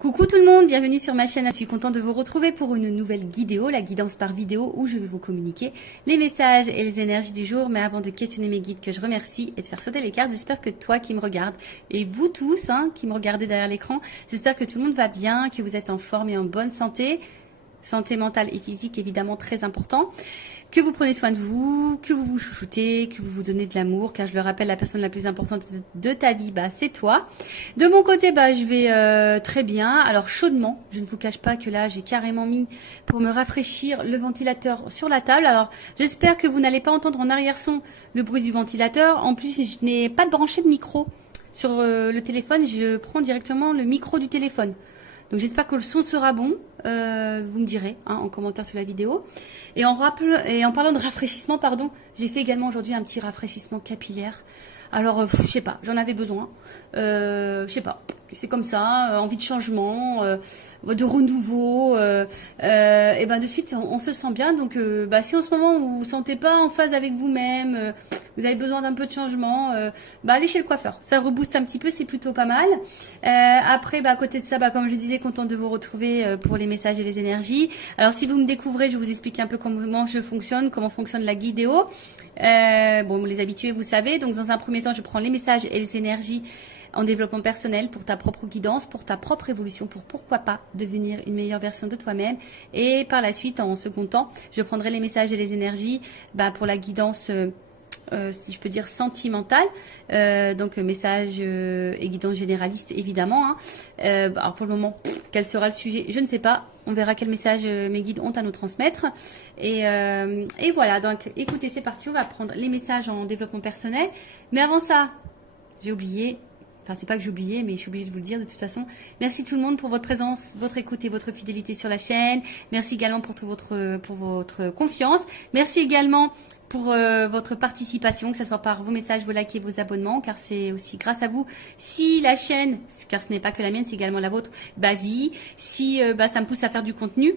Coucou tout le monde, bienvenue sur ma chaîne. Je suis contente de vous retrouver pour une nouvelle guidéo, la guidance par vidéo, où je vais vous communiquer les messages et les énergies du jour. Mais avant de questionner mes guides que je remercie et de faire sauter les cartes, j'espère que toi qui me regardes et vous tous qui me regardez derrière l'écran, j'espère que tout le monde va bien, que vous êtes en forme et en bonne santé. Santé mentale et physique évidemment très important. Que vous prenez soin de vous, que vous vous chouchoutez, que vous vous donnez de l'amour, car je le rappelle, la personne la plus importante de ta vie, c'est toi. De mon côté, je vais très bien. Alors chaudement, je ne vous cache pas que là, j'ai carrément mis pour me rafraîchir le ventilateur sur la table. Alors j'espère que vous n'allez pas entendre en arrière-son le bruit du ventilateur. En plus, je n'ai pas de branché de micro sur le téléphone. Je prends directement le micro du téléphone. Donc j'espère que le son sera bon, vous me direz en commentaire sur la vidéo. Et en parlant de rafraîchissement, j'ai fait également aujourd'hui un petit rafraîchissement capillaire. Alors, je sais pas, j'en avais besoin. Je sais pas, c'est comme ça, envie de changement, de renouveau. Et de suite, on se sent bien. Donc, si en ce moment vous vous sentez pas en phase avec vous-même, vous avez besoin d'un peu de changement, allez chez le coiffeur. Ça rebooste un petit peu, c'est plutôt pas mal. Après, à côté de ça, comme je disais, contente de vous retrouver pour les messages et les énergies. Alors, si vous me découvrez, je vais vous expliquer un peu comment je fonctionne, comment fonctionne la guidéo. Les habitués, vous savez. Donc, dans un premier temps, je prends les messages et les énergies en développement personnel pour ta propre guidance, pour ta propre évolution, pour pourquoi pas devenir une meilleure version de toi-même. Et par la suite, en second temps, je prendrai les messages et les énergies pour la guidance si je peux dire sentimentale, donc message et guidance généraliste évidemment. Alors pour le moment, quel sera le sujet, je ne sais pas. On verra quel message mes guides ont à nous transmettre. Et voilà, donc écoutez, c'est parti, on va prendre les messages en développement personnel. Mais avant ça, j'ai oublié. Enfin, c'est pas que j'ai oublié, mais je suis obligée de vous le dire de toute façon. Merci tout le monde pour votre présence, votre écoute et votre fidélité sur la chaîne. Merci également pour votre confiance. Merci également pour votre participation, que ce soit par vos messages, vos likes et vos abonnements, car c'est aussi grâce à vous si la chaîne, car ce n'est pas que la mienne, c'est également la vôtre, vit, si ça me pousse à faire du contenu.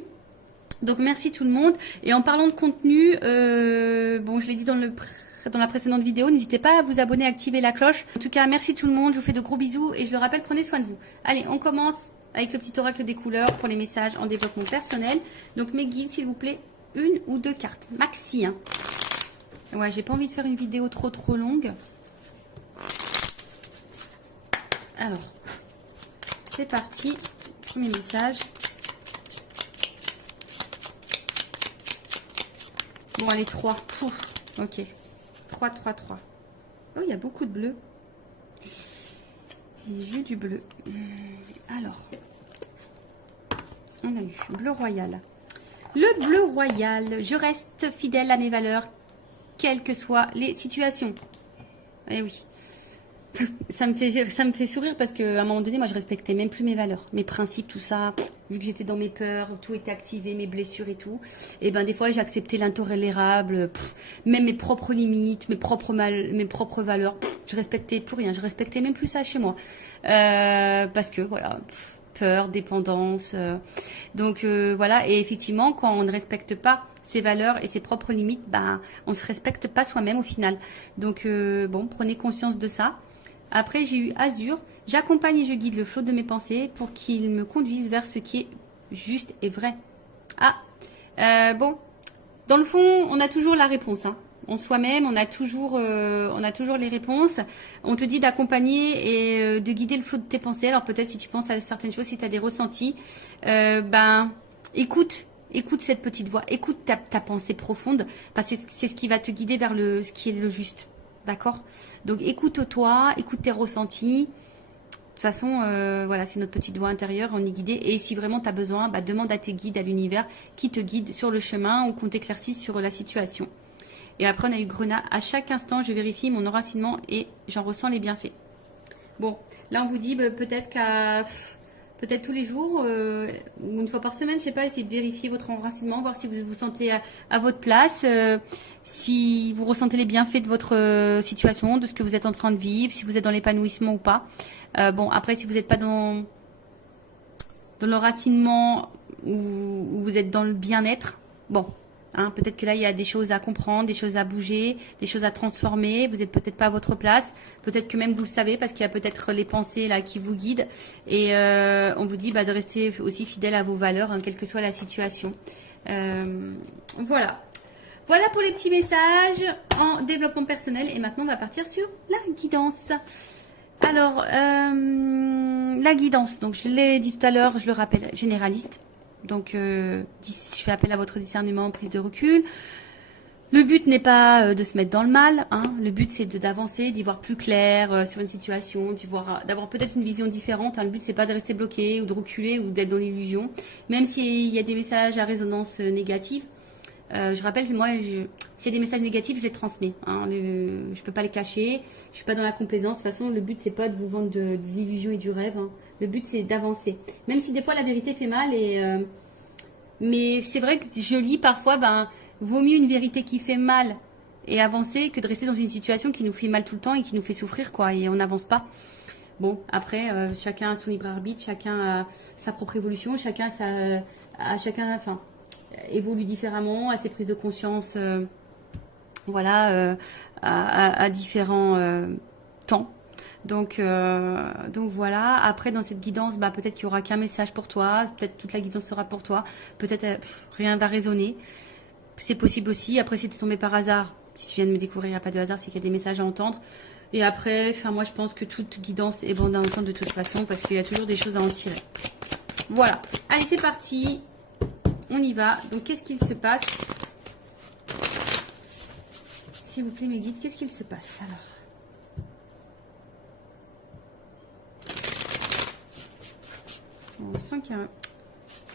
Donc merci tout le monde. Et en parlant de contenu, je l'ai dit dans la précédente vidéo, n'hésitez pas à vous abonner, à activer la cloche. En tout cas, merci tout le monde, je vous fais de gros bisous et je le rappelle, prenez soin de vous. Allez, on commence avec le petit oracle des couleurs pour les messages en développement personnel. Donc mes guides, s'il vous plaît, une ou deux cartes, maxi. Ouais, j'ai pas envie de faire une vidéo trop longue. Alors, c'est parti. Premier message. Bon, allez, 3. Ok. 3. Oh, il y a beaucoup de bleu. Et j'ai eu du bleu. Alors, on a eu bleu royal. Le bleu royal. Je reste fidèle à mes valeurs, quelles que soient les situations. Eh oui. Ça me fait sourire parce qu'à un moment donné, moi, je respectais même plus mes valeurs, mes principes, tout ça. Vu que j'étais dans mes peurs, tout était activé, mes blessures et tout. Et des fois, j'ai accepté l'intolérable, même mes propres limites, mes propres valeurs. Je respectais plus rien. Je respectais même plus ça chez moi. Parce que, voilà, peur, dépendance. Donc, voilà. Et effectivement, quand on ne respecte pas ses valeurs et ses propres limites, on se respecte pas soi-même au final. Donc, prenez conscience de ça. Après, j'ai eu Azur. J'accompagne et je guide le flot de mes pensées pour qu'il me conduise vers ce qui est juste et vrai. Dans le fond, on a toujours la réponse. En soi-même, on a toujours les réponses. On te dit d'accompagner et de guider le flot de tes pensées. Alors peut-être si tu penses à certaines choses, si tu as des ressentis, écoute cette petite voix. Écoute ta pensée profonde parce que c'est ce qui va te guider vers ce qui est le juste. D'accord? Donc écoute-toi, écoute tes ressentis. De toute façon, voilà, c'est notre petite voix intérieure, on est guidé. Et si vraiment tu as besoin, demande à tes guides, à l'univers, qui te guide sur le chemin ou qu'on t'éclaircisse sur la situation. Et après, on a eu Grenat. À chaque instant, je vérifie mon enracinement et j'en ressens les bienfaits. Bon, là, on vous dit peut-être tous les jours, ou une fois par semaine, je sais pas, essayez de vérifier votre enracinement, voir si vous vous sentez à votre place, si vous ressentez les bienfaits de votre situation, de ce que vous êtes en train de vivre, si vous êtes dans l'épanouissement ou pas. Après, si vous n'êtes pas dans l'enracinement ou vous êtes dans le bien-être, Hein, peut-être que là, il y a des choses à comprendre, des choses à bouger, des choses à transformer. Vous n'êtes peut-être pas à votre place. Peut-être que même vous le savez parce qu'il y a peut-être les pensées là qui vous guident. Et on vous dit de rester aussi fidèle à vos valeurs, hein, quelle que soit la situation. Voilà. Voilà pour les petits messages en développement personnel. Et maintenant, on va partir sur la guidance. Alors, la guidance. Donc, je l'ai dit tout à l'heure, je le rappelle, généraliste. Donc, je fais appel à votre discernement, prise de recul. Le but n'est pas de se mettre dans le mal. Hein. Le but, c'est d'avancer, d'y voir plus clair sur une situation, d'avoir peut-être une vision différente. Hein. Le but, c'est pas de rester bloqué ou de reculer ou d'être dans l'illusion. Même s'il y a des messages à résonance négative. Je rappelle que moi, s'il y a des messages négatifs, je les transmets. Hein. Je peux pas les cacher. Je suis pas dans la complaisance. De toute façon, le but, c'est pas de vous vendre de l'illusion et du rêve. Hein. Le but, c'est d'avancer. Même si des fois, la vérité fait mal. Mais c'est vrai que je lis parfois, vaut mieux une vérité qui fait mal et avancer que de rester dans une situation qui nous fait mal tout le temps et qui nous fait souffrir, quoi. Et on n'avance pas. Bon, après, chacun a son libre arbitre, chacun a sa propre évolution, chacun évolue différemment, a ses prises de conscience, à différents temps. Donc voilà. Après, dans cette guidance, peut-être qu'il n'y aura qu'un message pour toi, peut-être toute la guidance sera pour toi, peut-être rien à raisonner. C'est possible aussi. Après, si tu es tombé par hasard, si tu viens de me découvrir, il n'y a pas de hasard, c'est qu'il y a des messages à entendre. Et après, moi, je pense que toute guidance est bonne à entendre de toute façon, parce qu'il y a toujours des choses à en tirer. Voilà. Allez, c'est parti. On y va. Donc, qu'est-ce qu'il se passe? S'il vous plaît, mes guides, qu'est-ce qu'il se passe alors? On sent qu'il y a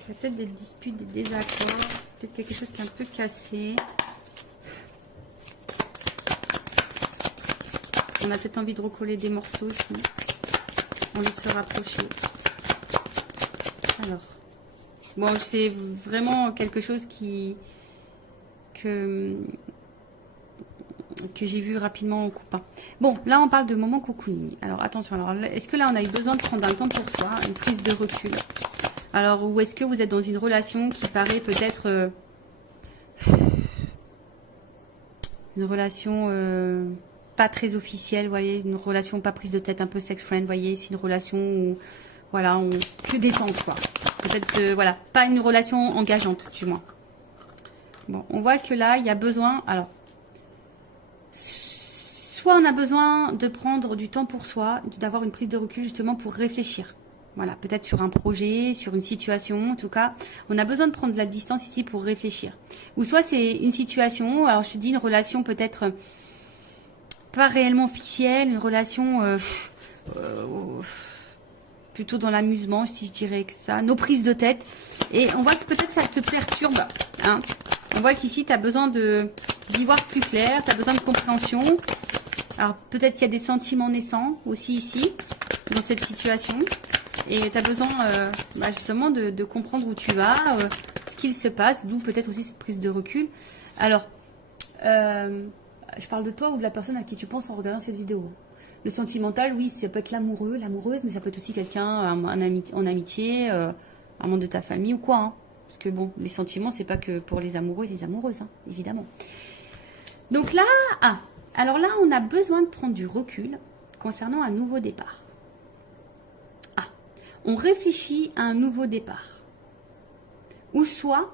peut-être des disputes, des désaccords, peut-être quelque chose qui est un peu cassé. On a peut-être envie de recoller des morceaux aussi. Envie de se rapprocher. Alors, bon, c'est vraiment quelque chose que j'ai vu rapidement en coupant. Bon, là, on parle de moment cocooning. Alors, attention. Alors, est-ce que là, on a eu besoin de prendre un temps pour soi, une prise de recul? Alors, ou est-ce que vous êtes dans une relation qui paraît peut-être une relation pas très officielle, vous voyez, une relation pas prise de tête, un peu sex friend, vous voyez, c'est une relation où, voilà, que détente, quoi. Peut-être, pas une relation engageante, du moins. Bon, on voit que là, il y a besoin, alors, soit on a besoin de prendre du temps pour soi, d'avoir une prise de recul justement pour réfléchir. Voilà, peut-être sur un projet, sur une situation, en tout cas, on a besoin de prendre de la distance ici pour réfléchir. Ou soit c'est une situation, alors je te dis une relation peut-être pas réellement officielle, une relation plutôt dans l'amusement, si je dirais que ça, nos prises de tête. Et on voit que peut-être ça te perturbe. Hein. On voit qu'ici, tu as besoin d'y voir plus clair, tu as besoin de compréhension. Alors peut-être qu'il y a des sentiments naissants aussi ici, dans cette situation. Et tu as besoin justement de comprendre où tu vas, ce qu'il se passe, d'où peut-être aussi cette prise de recul. Alors, je parle de toi ou de la personne à qui tu penses en regardant cette vidéo. Le sentimental, oui, ça peut être l'amoureux, l'amoureuse, mais ça peut être aussi quelqu'un en amitié, un membre de ta famille ou quoi. Hein. Parce que bon, les sentiments, c'est pas que pour les amoureux et les amoureuses, hein, évidemment. Donc là, alors là, on a besoin de prendre du recul concernant un nouveau départ. On réfléchit à un nouveau départ. Ou soit,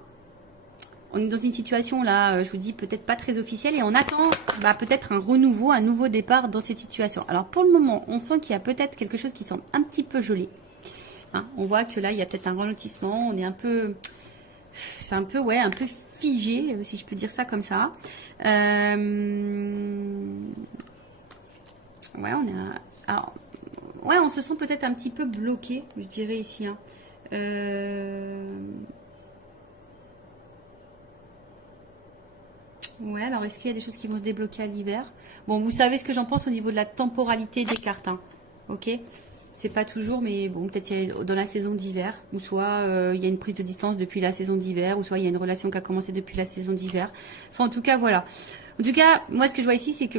on est dans une situation là, je vous dis peut-être pas très officielle et on attend peut-être un renouveau, un nouveau départ dans cette situation. Alors pour le moment, on sent qu'il y a peut-être quelque chose qui semble un petit peu gelé. Hein, on voit que là, il y a peut-être un ralentissement, on est un peu... C'est un peu figé, si je peux dire ça comme ça. Ouais, on est... Alors, ouais, on se sent peut-être un petit peu bloqué, je dirais ici. Hein. Ouais, alors est-ce qu'il y a des choses qui vont se débloquer à l'hiver? Bon, vous savez ce que j'en pense au niveau de la temporalité des cartes. Hein. Ok? C'est pas toujours, mais bon, peut-être dans la saison d'hiver, ou soit il y a une prise de distance depuis la saison d'hiver, ou soit il y a une relation qui a commencé depuis la saison d'hiver. Enfin, en tout cas, voilà. En tout cas, moi, ce que je vois ici, c'est que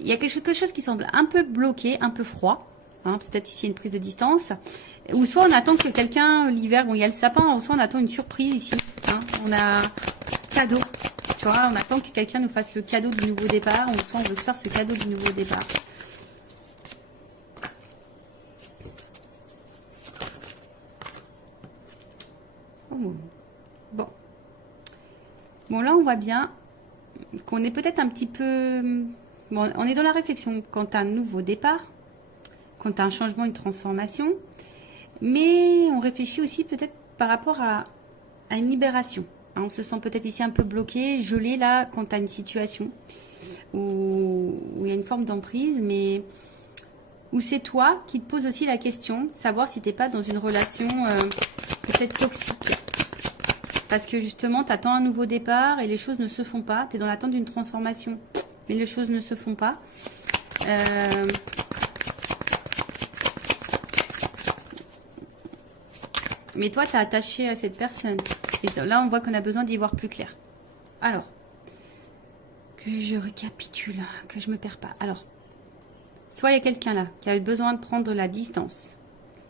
il y a quelque chose qui semble un peu bloqué, un peu froid. Hein, peut-être ici une prise de distance. Ou soit on attend que quelqu'un, l'hiver, bon, il y a le sapin, ou soit on attend une surprise ici. Hein, on a cadeau. Tu vois, on attend que quelqu'un nous fasse le cadeau du nouveau départ. Soit on veut se faire ce cadeau du nouveau départ. Oh. Bon. Bon, là, on voit bien qu'on est peut-être un petit peu... Bon, on est dans la réflexion quant à un nouveau départ, quant à un changement, une transformation. Mais on réfléchit aussi peut-être par rapport à une libération. Hein, on se sent peut-être ici un peu bloqué, gelé là, quant à une situation où il y a une forme d'emprise, mais où c'est toi qui te poses aussi la question, savoir si tu n'es pas dans une relation peut-être toxique. Parce que justement, tu attends un nouveau départ et les choses ne se font pas. Tu es dans l'attente d'une transformation, mais les choses ne se font pas. Mais toi, tu es attaché à cette personne. Et là, on voit qu'on a besoin d'y voir plus clair. Alors, que je récapitule, que je me perds pas. Alors, soit il y a quelqu'un là qui a besoin de prendre la distance,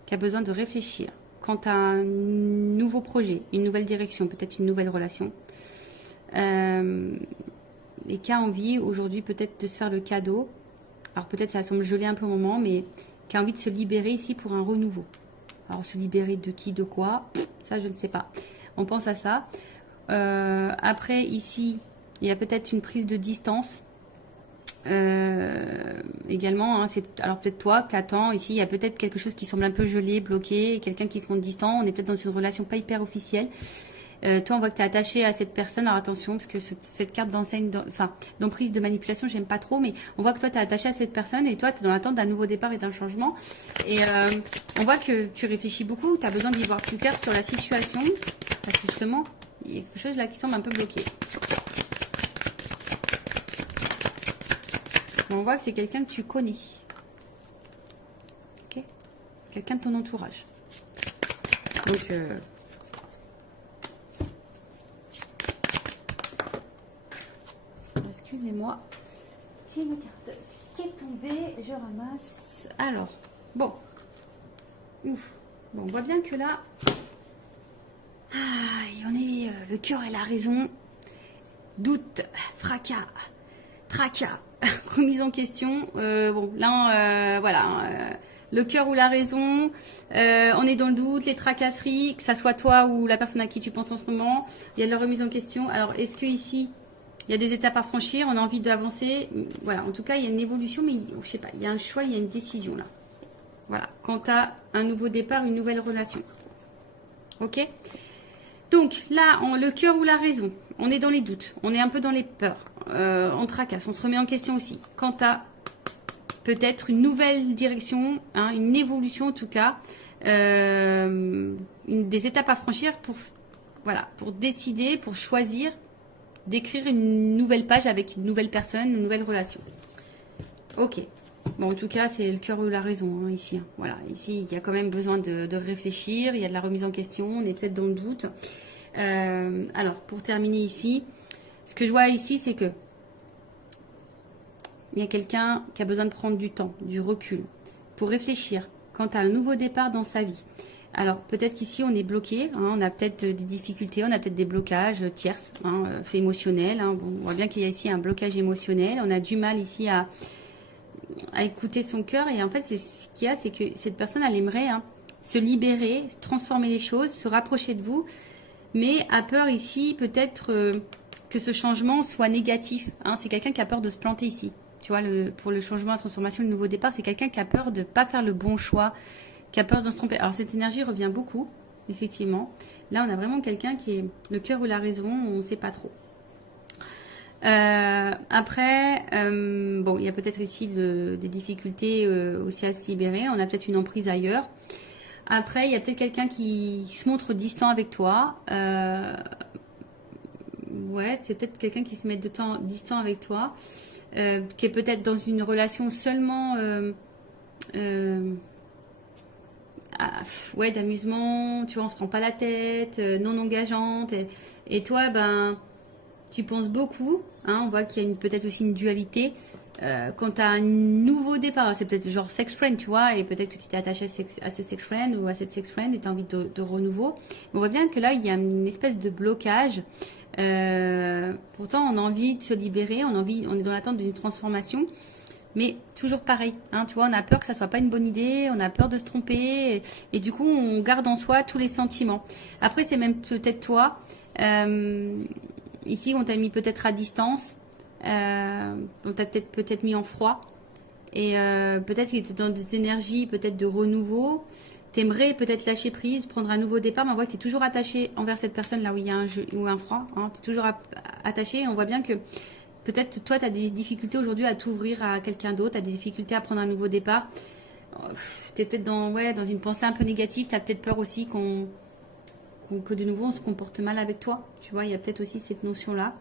qui a besoin de réfléchir quant à un nouveau projet, une nouvelle direction, peut-être une nouvelle relation. Et qui a envie aujourd'hui peut-être de se faire le cadeau. Alors peut-être ça semble gelé un peu au moment, mais qui a envie de se libérer ici pour un renouveau. Alors, se libérer de qui, de quoi, ça, je ne sais pas. On pense à ça. Après, ici, il y a peut-être une prise de distance. Également, hein, alors peut-être toi qui attends. Ici, il y a peut-être quelque chose qui semble un peu gelé, bloqué. Quelqu'un qui se montre distant. On est peut-être dans une relation pas hyper officielle. Toi, on voit que tu es attaché à cette personne. Alors attention, parce que cette carte d'enseigne, d'emprise, de manipulation, j'aime pas trop, mais on voit que toi, tu es attaché à cette personne et toi, tu es dans l'attente d'un nouveau départ et d'un changement. Et on voit que tu réfléchis beaucoup, tu as besoin d'y voir plus clair sur la situation, parce que justement, il y a quelque chose là qui semble un peu bloqué. Mais on voit que c'est quelqu'un que tu connais. Ok, quelqu'un de ton entourage. Donc... excusez-moi, j'ai une carte qui est tombée, je ramasse. Alors, bon. Ouf. Bon, on voit bien que là, on est le cœur et la raison. Doute, fracas, tracas, remise en question. Bon, là, voilà. Le cœur ou la raison, on est dans le doute, les tracasseries, que ça soit toi ou la personne à qui tu penses en ce moment. Il y a de la remise en question. Alors, est-ce que ici... il y a des étapes à franchir, on a envie d'avancer. Voilà, en tout cas, il y a une évolution, mais je sais pas, il y a un choix, il y a une décision là. Voilà, quant à un nouveau départ, une nouvelle relation. Ok? Donc là, le cœur ou la raison, on est dans les doutes, on est un peu dans les peurs, on tracasse, on se remet en question aussi. Quant à peut-être une nouvelle direction, hein, une évolution en tout cas, des étapes à franchir pour, voilà, pour décider, pour choisir, d'écrire une nouvelle page avec une nouvelle personne, une nouvelle relation. Ok. Bon, en tout cas, c'est le cœur ou la raison, hein, ici. Voilà, ici, il y a quand même besoin de réfléchir, il y a de la remise en question, on est peut-être dans le doute. Alors, pour terminer ici, ce que je vois ici, c'est que il y a quelqu'un qui a besoin de prendre du temps, du recul, pour réfléchir quant à un nouveau départ dans sa vie. Alors, peut-être qu'ici, on est bloqué, hein, on a peut-être des difficultés, on a peut-être des blocages tierces, hein, faits émotionnels. Hein. Bon, on voit bien qu'il y a ici un blocage émotionnel. On a du mal ici à écouter son cœur. Et en fait, c'est ce qu'il y a, c'est que cette personne, elle aimerait se libérer, transformer les choses, se rapprocher de vous, mais a peur ici, peut-être, que ce changement soit négatif. Hein. C'est quelqu'un qui a peur de se planter ici. Tu vois, pour le changement, la transformation, le nouveau départ, c'est quelqu'un qui a peur de ne pas faire le bon choix, qui a peur de se tromper. Alors cette énergie revient beaucoup, effectivement. Là, on a vraiment quelqu'un qui est le cœur ou la raison, on ne sait pas trop. Après, bon, il y a peut-être ici des difficultés aussi à se libérer. On a peut-être une emprise ailleurs. Après, il y a peut-être quelqu'un qui se montre distant avec toi. Ouais, c'est peut-être quelqu'un qui se met distant avec toi, qui est peut-être dans une relation seulement... ouais, d'amusement, tu vois, on se prend pas la tête, non engageante, et toi, ben, tu penses beaucoup, hein, on voit qu'il y a peut-être aussi une dualité, quand tu as un nouveau départ, c'est peut-être genre sex friend, tu vois, et peut-être que tu t'es attaché à ce sex friend ou à cette sex friend et tu as envie de renouveau. On voit bien que là, il y a une espèce de blocage, Pourtant, on a envie de se libérer, on est dans l'attente d'une transformation. Mais toujours pareil, hein, tu vois, on a peur que ça soit pas une bonne idée, on a peur de se tromper, et du coup, on garde en soi tous les sentiments. Après, c'est même peut-être toi, ici, on t'a mis peut-être à distance, on t'a peut-être mis en froid, et peut-être qu'il était dans des énergies peut-être de renouveau. T'aimerais peut-être lâcher prise, prendre un nouveau départ, mais on voit que tu es toujours attaché envers cette personne là où il y a un jeu ou un froid. Hein, tu es toujours attaché, et on voit bien que peut-être toi, tu as des difficultés aujourd'hui à t'ouvrir à quelqu'un d'autre, tu as des difficultés à prendre un nouveau départ. Tu es peut-être dans une pensée un peu négative, tu as peut-être peur aussi que de nouveau on se comporte mal avec toi. Tu vois, il y a peut-être aussi cette notion-là.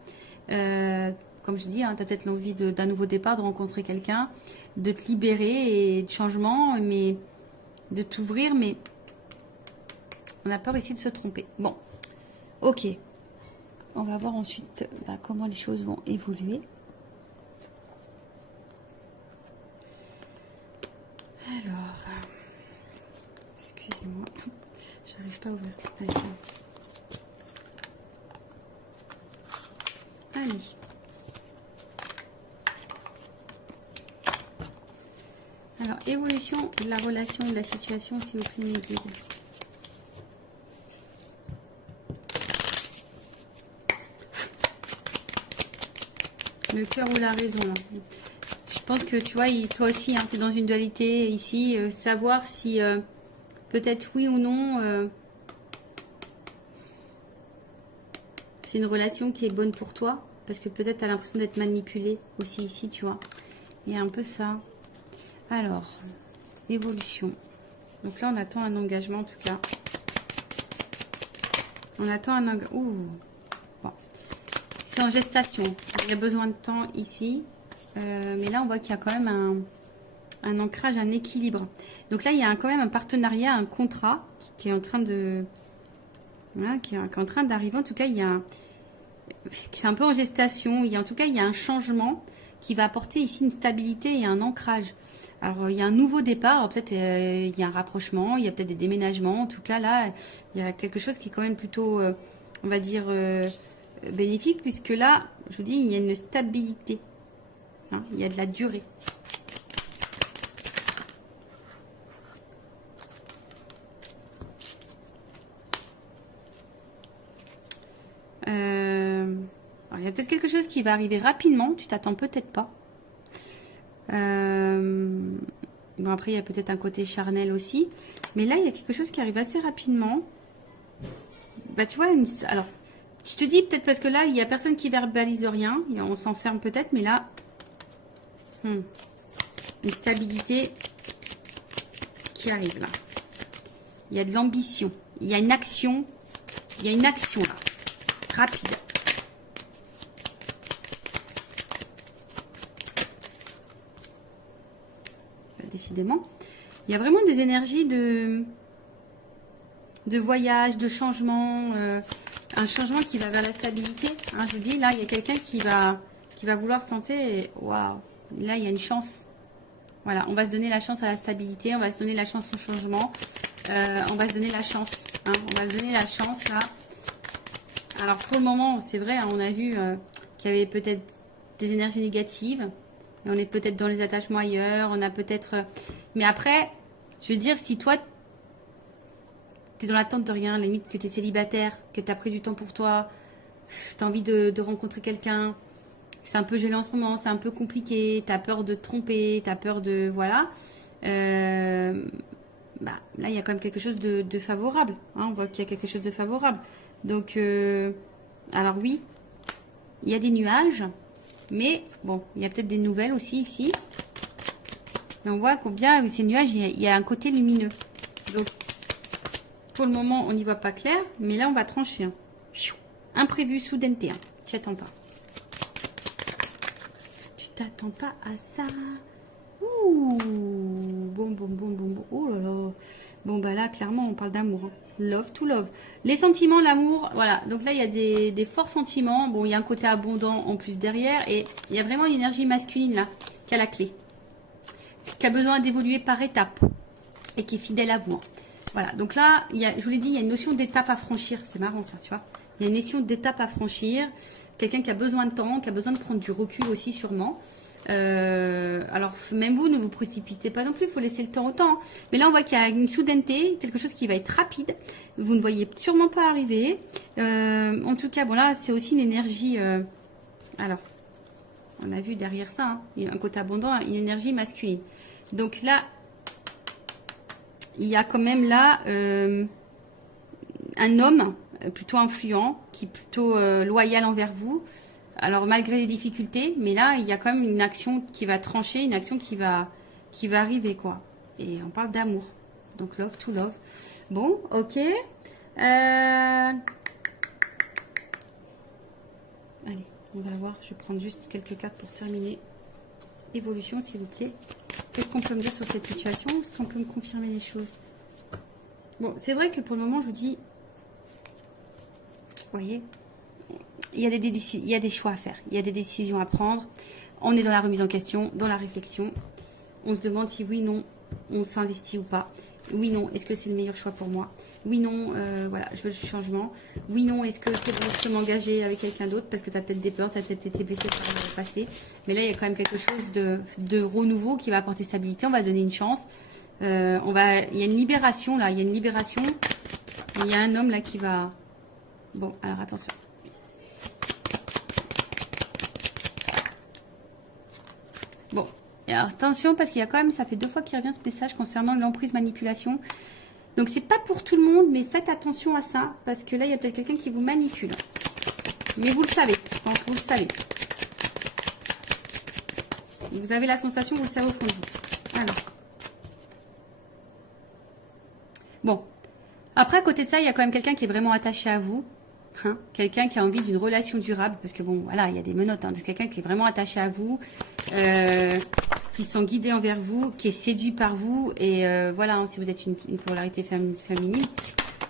Comme je dis, hein, tu as peut-être l'envie d'un nouveau départ, de rencontrer quelqu'un, de te libérer et de changement, mais de t'ouvrir, mais on a peur ici de se tromper. Bon, ok. On va voir ensuite comment les choses vont évoluer. Alors, excusez-moi, j'arrive pas à ouvrir. Allez, ça. Allez. Alors, évolution de la relation, de la situation, s'il vous plaît, mes guides. Le cœur ou la raison. Là. Je pense que tu vois, toi aussi, hein, tu es dans une dualité ici. Savoir si peut-être oui ou non, c'est une relation qui est bonne pour toi. Parce que peut-être tu as l'impression d'être manipulé aussi ici, tu vois. Il y a un peu ça. Alors, évolution. Donc là, on attend un engagement en tout cas. On attend un engagement. Ouh. Bon. C'est en gestation. Il y a besoin de temps ici. Mais là, on voit qu'il y a quand même un ancrage, un équilibre. Donc là, il y a quand même un partenariat, un contrat qui est en train de... Voilà, qui est en train d'arriver. En tout cas, il y a... C'est un peu en gestation. En tout cas, il y a un changement qui va apporter ici une stabilité et un ancrage. Alors, il y a un nouveau départ, peut-être il y a un rapprochement, il y a peut-être des déménagements. En tout cas, là, il y a quelque chose qui est quand même plutôt, on va dire, bénéfique, puisque là, je vous dis, il y a une stabilité. Hein, il y a de la durée. Alors, il y a peut-être quelque chose qui va arriver rapidement, tu t'attends peut-être pas. Bon, après, il y a peut-être un côté charnel aussi. Mais là, il y a quelque chose qui arrive assez rapidement. Bah, tu vois, alors, tu te dis peut-être parce que là, il n'y a personne qui verbalise rien. On s'enferme peut-être, mais là, une stabilité qui arrive là. Il y a de l'ambition. Il y a une action. Il y a une action là. Rapide. Décidément. Il y a vraiment des énergies de voyage, de changement. Un changement qui va vers la stabilité. Hein, je vous dis, là, il y a quelqu'un qui va vouloir se tenter. Et waouh, là, il y a une chance. Voilà, on va se donner la chance à la stabilité. On va se donner la chance au changement. On va se donner la chance. Hein, on va se donner la chance, là. Alors, pour le moment, c'est vrai, hein, on a vu qu'il y avait peut-être des énergies négatives. Et on est peut-être dans les attachements ailleurs. On a peut-être... Mais après, je veux dire, si toi... tu es dans l'attente de rien, limite que tu es célibataire, que tu as pris du temps pour toi, tu as envie de rencontrer quelqu'un, c'est un peu gelé en ce moment, c'est un peu compliqué, tu as peur de te tromper, tu as peur de... Voilà. Là, il y a quand même quelque chose de favorable. Hein, on voit qu'il y a quelque chose de favorable. Donc, alors oui, il y a des nuages, mais bon, il y a peut-être des nouvelles aussi ici. Et on voit combien ces nuages, il y a un côté lumineux. Donc, pour le moment, on n'y voit pas clair, mais là, on va trancher. Hein. Imprévu, soudaineté. Hein. Tu t'attends pas. Tu t'attends pas à ça. Ouh. Bon. Oh là là. Bon, bah là, clairement, on parle d'amour. Hein. Love to love. Les sentiments, l'amour, voilà. Donc là, il y a des forts sentiments. Bon, il y a un côté abondant en plus derrière. Et il y a vraiment une énergie masculine, là, qui a la clé. Qui a besoin d'évoluer par étapes. Et qui est fidèle à vous. Hein. Voilà, donc là, je vous l'ai dit, il y a une notion d'étape à franchir. C'est marrant ça, tu vois. Il y a une notion d'étape à franchir. Quelqu'un qui a besoin de temps, qui a besoin de prendre du recul aussi sûrement. Alors même vous, ne vous précipitez pas non plus, il faut laisser le temps au temps. Mais là, on voit qu'il y a une soudaineté, quelque chose qui va être rapide. Vous ne voyez sûrement pas arriver. En tout cas, bon là, c'est aussi une énergie... alors, on a vu derrière ça, hein, il y a un côté abondant, une énergie masculine. Donc là, il y a quand même là un homme plutôt influent, qui est plutôt loyal envers vous. Alors malgré les difficultés, mais là il y a quand même une action qui va trancher, une action qui va arriver quoi. Et on parle d'amour, donc love to love. Bon, ok. Allez, on va voir. Je vais prendre juste quelques cartes pour terminer. Évolution, s'il vous plaît. Qu'est-ce qu'on peut me dire sur cette situation? Est-ce qu'on peut me confirmer les choses? Bon, c'est vrai que pour le moment, je vous dis, vous voyez, il y a des choix à faire, il y a des décisions à prendre. On est dans la remise en question, dans la réflexion. On se demande si oui, non, on s'investit ou pas. Oui, non, est-ce que c'est le meilleur choix pour moi? Oui, non, voilà, je veux le changement. Oui, non, est-ce que c'est bon de m'engager avec quelqu'un d'autre? Parce que tu as peut-être des peurs, tu as peut-être été blessé par le passé. Mais là, il y a quand même quelque chose de renouveau qui va apporter stabilité. On va se donner une chance. Il y a une libération là, il y a une libération. Il y a un homme là qui va... Bon, alors attention. Bon, et alors attention parce qu'il y a quand même, ça fait 2 fois qu'il revient ce message concernant l'emprise manipulation. Donc c'est pas pour tout le monde, mais faites attention à ça parce que là il y a peut-être quelqu'un qui vous manipule. Mais vous le savez, je pense que vous le savez. Vous avez la sensation, vous le savez au fond de vous. Alors. Bon. Après, à côté de ça, il y a quand même quelqu'un qui est vraiment attaché à vous. Hein, quelqu'un qui a envie d'une relation durable, parce que bon, voilà, il y a des menottes. Hein, c'est quelqu'un qui est vraiment attaché à vous, qui sont guidés envers vous, qui est séduit par vous. Et voilà, hein, si vous êtes une polarité féminine,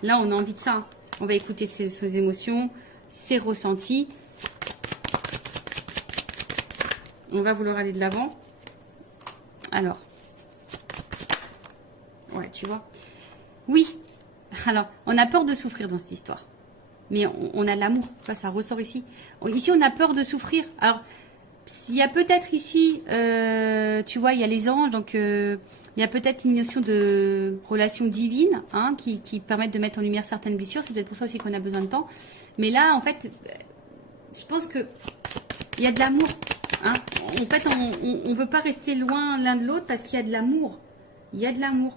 là, on a envie de ça. Hein. On va écouter ses émotions, ses ressentis. On va vouloir aller de l'avant. Alors, ouais, tu vois. Oui. Alors, on a peur de souffrir dans cette histoire. Mais on a de l'amour, ça ressort ici. Ici, on a peur de souffrir. Alors, il y a peut-être ici, tu vois, il y a les anges, donc il y a peut-être une notion de relation divine hein, qui permettent de mettre en lumière certaines blessures. C'est peut-être pour ça aussi qu'on a besoin de temps. Mais là, en fait, je pense que il y a de l'amour. Hein. En fait, on ne veut pas rester loin l'un de l'autre parce qu'il y a de l'amour. Il y a de l'amour.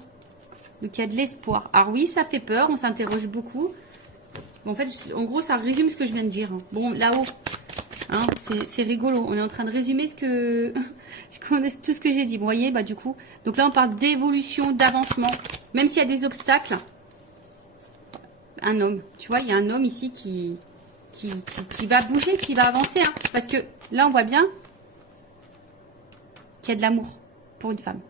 Donc, il y a de l'espoir. Alors oui, ça fait peur, on s'interroge beaucoup. En fait, en gros, ça résume ce que je viens de dire. Bon, là-haut, hein, c'est rigolo. On est en train de résumer tout ce que j'ai dit. Vous voyez, bah du coup. Donc là, on parle d'évolution, d'avancement. Même s'il y a des obstacles. Un homme. Tu vois, il y a un homme ici qui va bouger, qui va avancer. Hein, parce que là, on voit bien qu'il y a de l'amour pour une femme.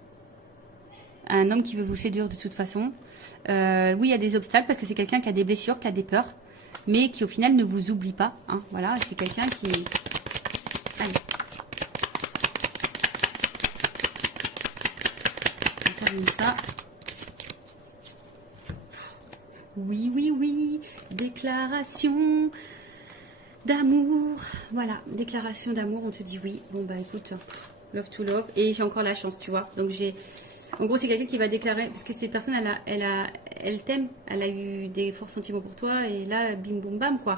Un homme qui veut vous séduire de toute façon. Oui, il y a des obstacles parce que c'est quelqu'un qui a des blessures, qui a des peurs, mais qui au final ne vous oublie pas. Hein, voilà, c'est quelqu'un qui... Allez. On termine ça. Oui, oui, oui. Déclaration d'amour. Voilà, déclaration d'amour, on te dit oui. Bon, bah écoute, love to love. Et j'ai encore la chance, tu vois. Donc j'ai... En gros, c'est quelqu'un qui va déclarer, parce que cette personne, elle t'aime, elle a eu des forts sentiments pour toi, et là, bim, boum, bam, quoi.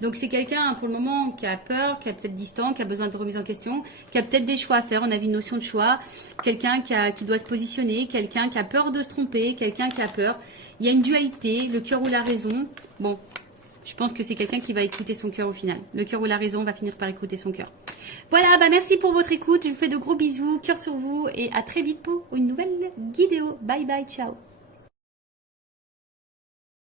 Donc, c'est quelqu'un, pour le moment, qui a peur, qui est peut-être distant, qui a besoin de remise en question, qui a peut-être des choix à faire, on a vu une notion de choix, quelqu'un qui doit se positionner, quelqu'un qui a peur de se tromper, quelqu'un qui a peur. Il y a une dualité, le cœur ou la raison. Bon, je pense que c'est quelqu'un qui va écouter son cœur au final. Le cœur ou la raison va finir par écouter son cœur. Voilà, bah merci pour votre écoute. Je vous fais de gros bisous, cœur sur vous et à très vite pour une nouvelle vidéo. Bye bye, ciao.